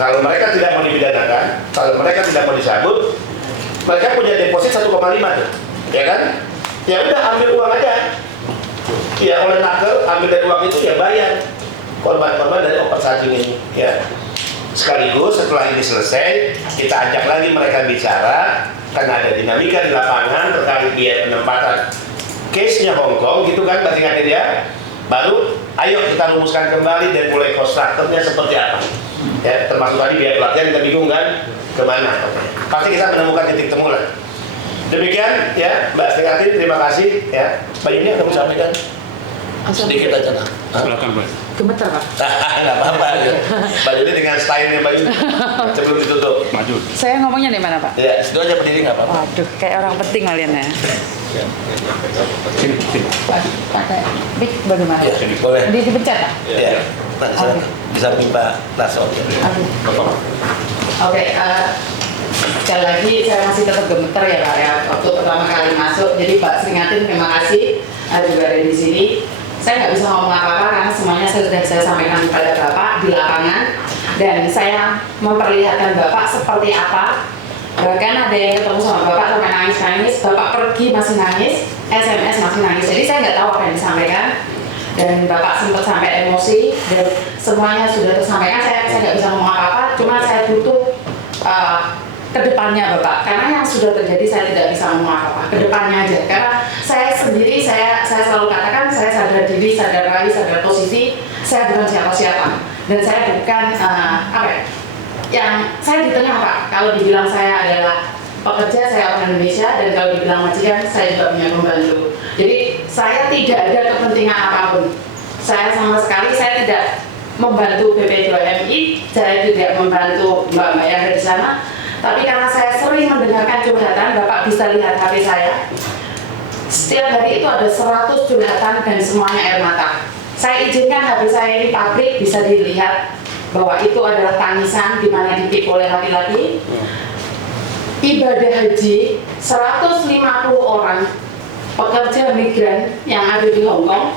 Kalau mereka tidak mau dipidanakan, kalau mereka tidak mau dicabut, mereka punya deposit 1,5 tuh, ya kan? Ya udah ambil uang aja. Ya oleh nakal ambil dari uang itu ya bayar korban-korban dari overcharging ini, ya. Sekaligus setelah ini selesai, kita ajak lagi mereka bicara, karena ada dinamika di lapangan terkait biaya penempatan case-nya Hongkong, gitu kan, berarti ingat dia. Baru, ayo kita rumuskan kembali dan mulai kontraktornya seperti apa. Ya, termasuk tadi biaya pelatihan kita bingung kan, kemana? Pasti kita menemukan titik temu lah. Demikian ya, Mbak Sri, terima kasih ya. Mbak Yuni, kamu sampaikan sedikit aja nah. Silakan Pak. Gemeter Pak. Nggak apa-apa ya. Mbak Yuni dengan stylenya Mbak Yuni sebelum ditutup. Maju. Saya ngomongnya di mana Pak? Ya, situ aja berdiri nggak apa-apa. Waduh, kayak orang penting kalian ya. Sini. Pakai mic bagaimana? Ya, boleh. Dipencet Pak? Ya, Pak, Oke. bisa Pak Naso. Oke, sekali lagi saya masih tetap gemeter ya Pak ya, waktu pertama kali masuk. Jadi Pak Sringatin terima kasih juga ada di sini. Saya nggak bisa ngomong apa-apa karena semuanya sudah saya sampaikan kepada Bapak di lapangan, dan saya memperlihatkan Bapak seperti apa. Bahkan ada yang ketemu sama Bapak sampai nangis-nangis, Bapak pergi masih nangis, SMS masih nangis. Jadi saya nggak tahu apa yang disampaikan, dan Bapak sempat sampai emosi, dan semuanya sudah tersampaikan. Saya nggak bisa ngomong apa-apa, cuma saya butuh kedepannya Bapak, karena yang sudah terjadi saya tidak bisa ngomong apa-apa, kedepannya aja. Karena saya sendiri, saya selalu katakan, saya sadar diri, sadar lagi, sadar posisi, saya bukan siapa-siapa, dan saya bukan yang saya di tengah Pak. Kalau dibilang saya adalah pekerja, saya orang Indonesia, dan kalau dibilang majikan, saya juga punya pembantu. Jadi saya tidak ada kepentingan apapun. Saya sama sekali saya tidak membantu BP2MI, saya tidak membantu Mbak yang ada di sana. Tapi karena saya sering mendengarkan curhatan, Bapak bisa lihat HP saya. Setiap hari itu ada 100 curhatan dan semuanya air mata. Saya izinkan HP saya ini pabrik, bisa dilihat bahwa itu adalah tangisan di mana ditipu oleh laki-laki. Ibadah haji 150 orang pekerja migran yang ada di Hong Kong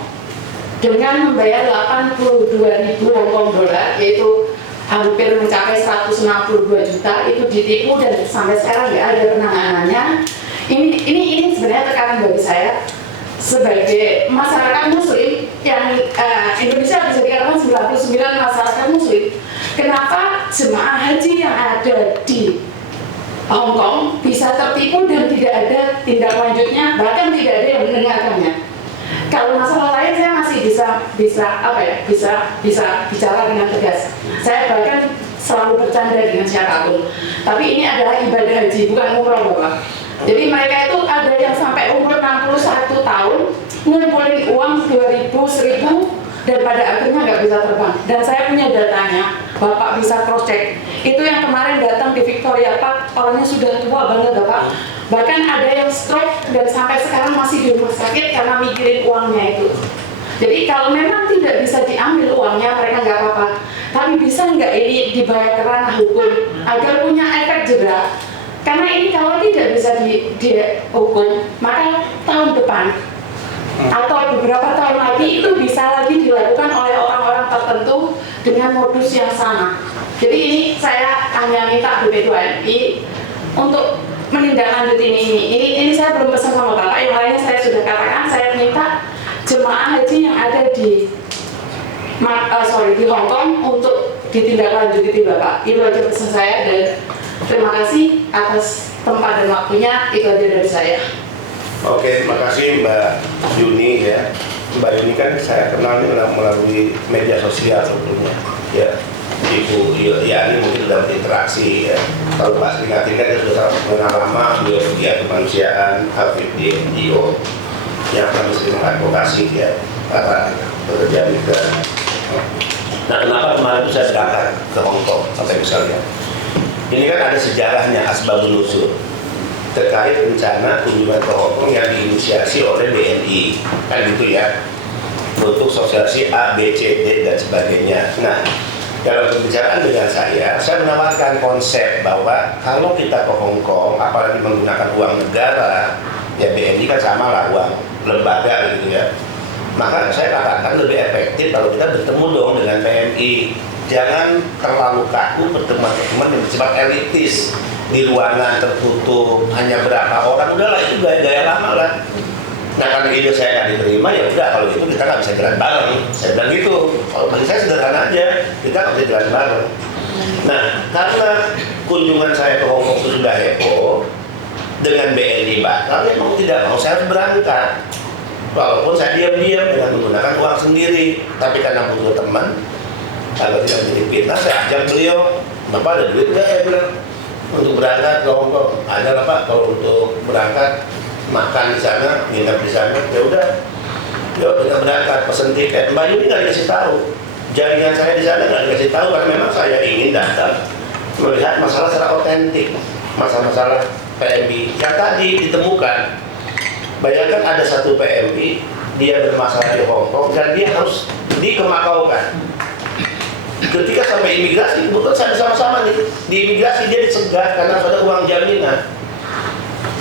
dengan membayar 82.000 Hong Kong dolar, yaitu hampir mencapai 162 juta, itu ditipu dan sampai sekarang nggak ada penanganannya. Ini sebenarnya tekanan bagi saya sebagai masyarakat Muslim yang Indonesia bisa dikatakan 99 masyarakat Muslim. Kenapa jemaah haji yang ada di Hong Kong bisa tertipu dan tidak ada tindak lanjutnya, bahkan tidak ada yang mendengarkannya? Kalau masalah lain saya masih bisa bicara dengan tegas. Saya bahkan selalu bercanda dengan siapapun. Tapi ini adalah ibadah haji, bukan umroh Bapak. Jadi mereka itu ada yang sampai umur 61 tahun, ngumpulin uang 2.000, 1.000, dan pada akhirnya nggak bisa terbang. Dan saya punya datanya, Bapak bisa cross check. Itu yang kemarin datang di Victoria Park, orangnya sudah tua banget Bapak. Bahkan ada yang stroke dan sampai sekarang masih di rumah sakit karena mikirin uangnya itu. Jadi kalau memang tidak bisa diambil uangnya, mereka nggak apa-apa. Tapi bisa nggak ini dibayar ke ranah hukum agar punya efek jerah? Karena ini kalau tidak bisa dihukum, maka tahun depan atau beberapa tahun lagi itu bisa lagi dilakukan oleh orang-orang tertentu dengan modus yang sama. Jadi ini saya hanya minta BP2MI untuk menindaklanjuti ini saya belum pesan sama Bapak, yang lainnya saya sudah katakan. Saya minta jemaah haji yang ada di Hong Kong untuk ditindaklanjuti Bapak. Itu aja pesan saya, dan terima kasih atas tempat dan waktunya. Itu aja dari saya. Oke, terima kasih Mbak Yuni ya. Mbak Yuni kan saya kenal melalui media sosial sebelumnya. Ya, Ibu Yani mungkin sudah berinteraksi ya. Kalau Pak Sri Ngatin kan sudah mengenal lama, beliau pegiat kemanusiaan, aktif di NGO yang kami sering mengadvokasi ya para pekerja migran. Nah, kenapa kemarin itu saya berangkat ke Hong Kong sampai misalnya? Ini kan ada sejarahnya, asbabun nuzul terkait rencana kunjungan ke Hong Kong yang diinisiasi oleh BNI, kan gitu ya, untuk sosialisasi A, B, C, D dan sebagainya. Nah, dalam pembicaraan dengan saya menawarkan konsep bahwa kalau kita ke Hong Kong, apalagi menggunakan uang negara, ya BNI kan sama lah uang lembaga gitu ya. Maka saya katakan lebih efektif kalau kita bertemu dong dengan PMI. Jangan terlalu kaku pertemuan-pertemuan yang bersifat elitis di ruangan tertutup, hanya berapa orang, udahlah itu gaya-gaya lama lah. Nah karena ide saya nggak diterima, ya udah kalau gitu kita nggak bisa jalan bareng. Saya bilang gitu. Kalau bagi saya sederhana aja, kita nggak bisa jalan bareng. Nah karena kunjungan saya ke Hongkong itu sudah heboh dengan BNI batal, ya mau tidak mau saya harus berangkat. Walaupun saya diam-diam dengan menggunakan uang sendiri, tapi karena butuh teman, kalau tidak menjadi fitnah, saya ajak beliau, Bapak ada duit nggak? Saya bilang untuk berangkat ke Hongkong. Ada lah Pak, kalau untuk berangkat makan di sana, nginep di sana, ya udah. Yuk kita berangkat, pesen tiket. Mbak Yuni nggak dikasih tahu. Jaringan saya di sana nggak dikasih tahu karena memang saya ingin datang melihat masalah secara otentik, masalah-masalah PMI yang tadi ditemukan. Bayangkan ada satu PMI, dia bermasalah di Hongkong dan dia harus dikemakaukan. Ketika sampai imigrasi, kebetulan saya bersama-sama nih di imigrasi, dia disegat karena ada uang jaminan.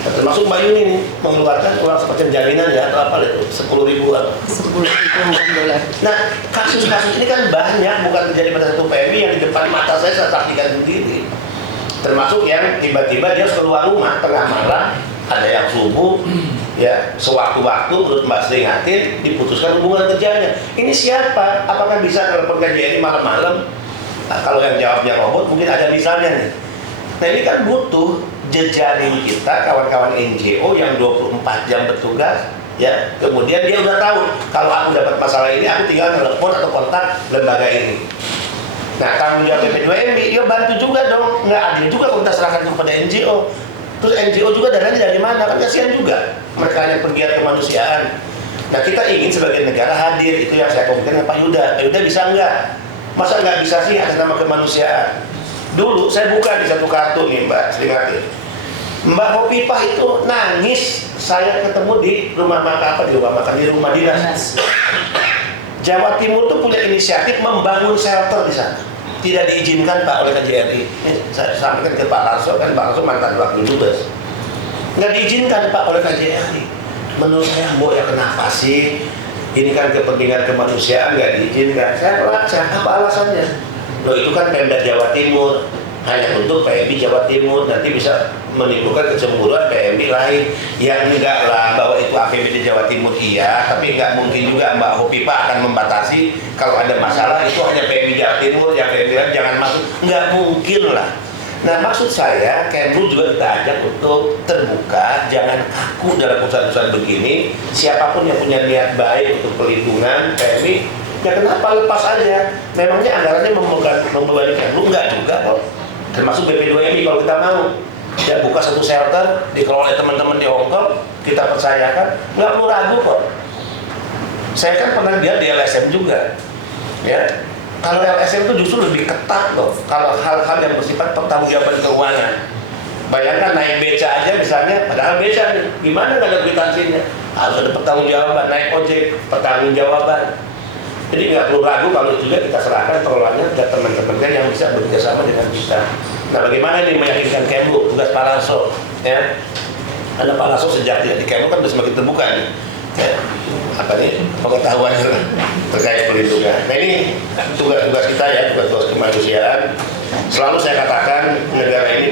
Termasuk Mbak Yuni nih mengeluarkan uang seperti jaminan ya atau apa itu 10 ribuan. 10 ribu dolar. Nah kasus-kasus ini kan banyak, bukan terjadi pada satu PMI yang di depan mata saya saksikan sendiri. Termasuk yang tiba-tiba dia harus keluar rumah tengah malam, ada yang subuh, ya sewaktu-waktu menurut Mbak Sri Ngatin diputuskan hubungan kerjanya. Ini siapa? Apakah bisa telepon KJRI malam-malam? Nah, kalau yang jawabnya robot mungkin ada misalnya nih. Nah ini kan butuh jejaring kita, kawan-kawan NGO yang 24 jam bertugas, ya. Kemudian dia udah tahu kalau aku dapat masalah ini, aku tinggal telepon atau kontak lembaga ini. Nah tanggung jawab BP2MI, ya bantu juga dong. Nggak adil juga kalau kita serahkan kepada NGO. Terus NGO juga dananya dari mana? Kan kasihan juga mereka yang penggiat kemanusiaan. Nah kita ingin sebagai negara hadir, itu yang saya komunikasikan dengan Pak Yuda. Pak Yuda bisa nggak? Masa nggak bisa sih atas nama kemanusiaan? Dulu saya buka di satu kartu nih Mbak Sri Ngatin. Mbak Hopipah itu nangis saya ketemu di rumah makan di rumah dinas. Jawa Timur tuh punya inisiatif membangun shelter di sana. Tidak diizinkan Pak oleh KJRI. Saya sampaikan ke Pak Larso, kan Pak Larso mantan wakil dubes. Nggak diizinkan Pak oleh KJRI. Menurut saya, Mbok ya kenapa sih? Ini kan kepentingan kemanusiaan nggak diizinkan. Saya baca apa alasannya? Loh itu kan Pemda Jawa Timur, hanya untuk PMI Jawa Timur, nanti bisa menimbulkan kecemburuan PMI lain. Ya enggak lah, bahwa itu APBD Jawa Timur iya, tapi enggak mungkin juga Mbak Hopipah akan membatasi kalau ada masalah itu hanya PMI Jawa Timur, yang PMI lain jangan masuk. Enggak mungkin lah. Nah maksud saya, Kemlu juga kita ajak untuk terbuka, jangan kaku dalam urusan-urusan begini. Siapapun yang punya niat baik untuk pelindungan PMI, ya kenapa lepas aja? Memangnya anggarannya membebani Kemlu? Enggak juga kok. Termasuk BP2MI kalau kita mau. Ya buka satu shelter, dikelola oleh teman-teman di Hongkong, kita percayakan, nggak perlu ragu kok. Saya kan pernah lihat di LSM juga, ya. Kalau LSM itu justru lebih ketat loh. Kalau hal-hal yang bersifat pertanggungjawaban keuangan, bayangkan naik beca aja misalnya, padahal beca nih, gimana nggak ada kwitansinya? Harus ada pertanggungjawaban, naik ojek, pertanggungjawaban. Jadi nggak perlu ragu kalau juga kita serahkan pengelolaannya ke teman-teman yang bisa bekerjasama dengan kita. Nah bagaimana ini meyakinkan Kemlu, tugas Pak Larso, ya? Karena Pak Larso sejak dia di Kemlu kan sudah semakin terbuka nih, ya? Apa nih pengetahuan terkait pelindungan. Nah ini tugas-tugas kita ya, tugas-tugas kemanusiaan. Selalu saya katakan negara ini